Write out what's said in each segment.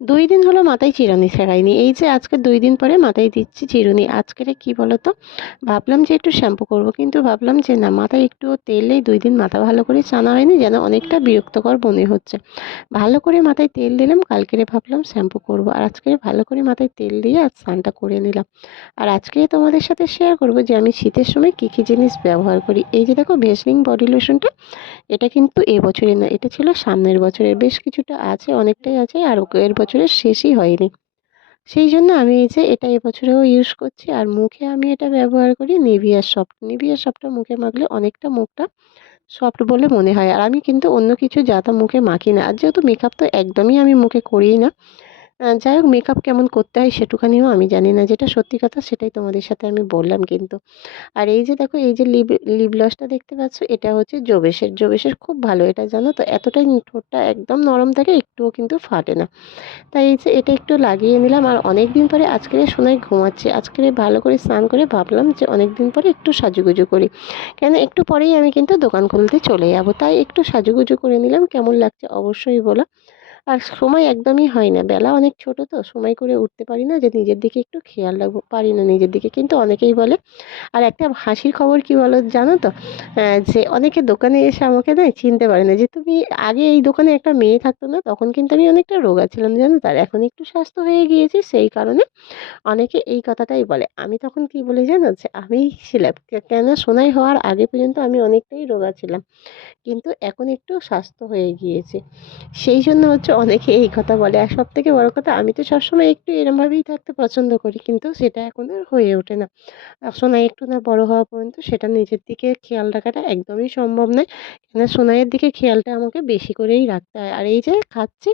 ২ দিন হলো মাথায় চিরুনি ছাড়াইনি। এই যে আজকে ২ দিন পরে মাথায় দিচ্ছি চিরুনি। আজকেরে কি বলো তো? ভাবলাম যে একটু শ্যাম্পু করব। কিন্তু ভাবলাম যে না, মাথায় একটুও তেল নেই। ২ দিন মাথা ভালো করে ছানা হয়নি, যেন অনেকটা বিরক্তকর মনে হচ্ছে। ভালো করে মাথায় তেল দিলাম, কালকেরে ভাবলাম শ্যাম্পু করব। আর আজকে ভালো করে মাথায় তেল দিয়ে আজ স্নানটা করে নিলাম। আর আজকে তোমাদের সাথে শেয়ার করব যে আমি শীতের সময় কী, কী জিনিস ব্যবহার করি। এই যে দেখো ভেসলিন বডি লোশনটা, এটা কিন্তু এ বছরের না, এটা ছিল সামনের বছরের। বেশ কিছুটা আছে, অনেকটাই আছে, আর এর বছরের শেষই হয়নি। সেই জন্য আমি এই যে এটা এবছরেও ইউজ করছি। আর মুখে আমি এটা ব্যবহার করি নিভিয়া সফট। নিভিয়া সফটটা মুখে মাখলে অনেকটা মুখটা সফট বলে মনে হয়। আর আমি কিন্তু অন্য কিছু যা তা মুখে মাখি না। আর যেহেতু মেকআপ তো একদমই আমি মুখে করিই না। যাই হোক, মেকআপ কেমন করতে হয় সেটুখানিও আমি জানি না। যেটা সত্যি কথা সেটাই তোমাদের সাথে আমি বললাম কিন্তু। আর এই যে দেখো, এই যে লিপ গ্লসটা দেখতে পাচ্ছ, এটা হচ্ছে জোবেসের। জোবেসের খুব ভালো এটা, জানো তো? এতটাই ঠোঁটটা একদম নরম থাকে, একটুও কিন্তু ফাটে না। তাই এই যে এটা একটু লাগিয়ে নিলাম। আর অনেক দিন পরে আজকে সোনাই ঘুমাচ্ছে। আজকে ভালো করে স্নান করে ভাবলাম যে অনেক দিন পরে একটু সাজুগুজু করি। কেন, একটু পরেই আমি কিন্তু দোকান খুলতে চলে যাব। তাই একটু সাজুগুজু করে নিলাম। কেমন লাগছে অবশ্যই বলো। আর সময় একদমই হয় না, বেলা অনেক ছোট, তো সময় করে উঠতে পারি না যে নিজের দিকে একটু খেয়াল রাখবো, পারি না নিজের দিকে, কিন্তু অনেকেই বলে। আর একটা হাসির খবর কি বলো জানো তো? যে অনেকে দোকানে এসে আমাকে না চিনতে পারে না, যে তুমি আগে এই দোকানে একটা মেয়ে থাকতো না, তখন কিন্তু আমি অনেকটা রোগা ছিলাম জানো তো? আর এখন একটু স্বাস্থ্য হয়ে গিয়েছি, সেই কারণে অনেকে এই কথাটাই বলে। আমি তখন কি বলি জানো? যে আমি ছিলাম কেন, সোনাই হওয়ার আগে পর্যন্ত আমি অনেকটাই রোগা ছিলাম, কিন্তু এখন একটু স্বাস্থ্য হয়ে গিয়েছে। সেই জন্য হচ্ছে অনেকে এই কথা বলে। আর সবথেকে বড় কথা, আমি তো সবসময় একটু এরমভাবেই থাকতে পছন্দ করি, কিন্তু সেটা এখন আর হয়ে ওঠে না। সোনাই একটু না বড় হওয়া পর্যন্ত সেটা নিজের দিকে খেয়াল রাখাটা একদমই সম্ভব নয়। কেন, সোনাইয়ের দিকে খেয়ালটা আমাকে বেশি করেই রাখতে হয়। আর এই যে খাচ্ছি,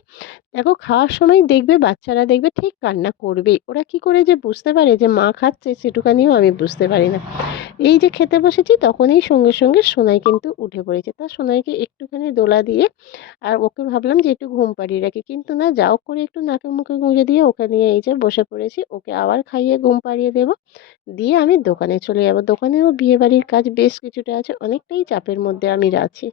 দেখো খাওয়ার সময় দেখবে বাচ্চারা দেখবে ঠিক কান্না করবেই। ওরা কি করে যে বুঝতে পারে যে মা খাচ্ছে, সেটুখানিও আমি বুঝতে পারি না। এই যে খেতে বসেছি, তখনই সঙ্গে সঙ্গে সোনাই কিন্তু উঠে পড়েছে। তা সোনাইকে একটুখানি দোলা দিয়ে আর ওকে ভাবলাম যে একটু ঘুম পাড়িয়ে রাখি, কিন্তু না, যা হোক করে একটু নাকে মুখে গুঁজে দিয়ে ওকে নিয়ে এই যে বসে পড়েছি। ওকে আবার খাইয়ে ঘুম পাড়িয়ে দেবো, দিয়ে আমি দোকানে চলে যাব। দোকানেও বিয়েবাড়ির কাজ বেশ কিছুটা আছে, অনেকটাই চাপের মধ্যে আমি আছি।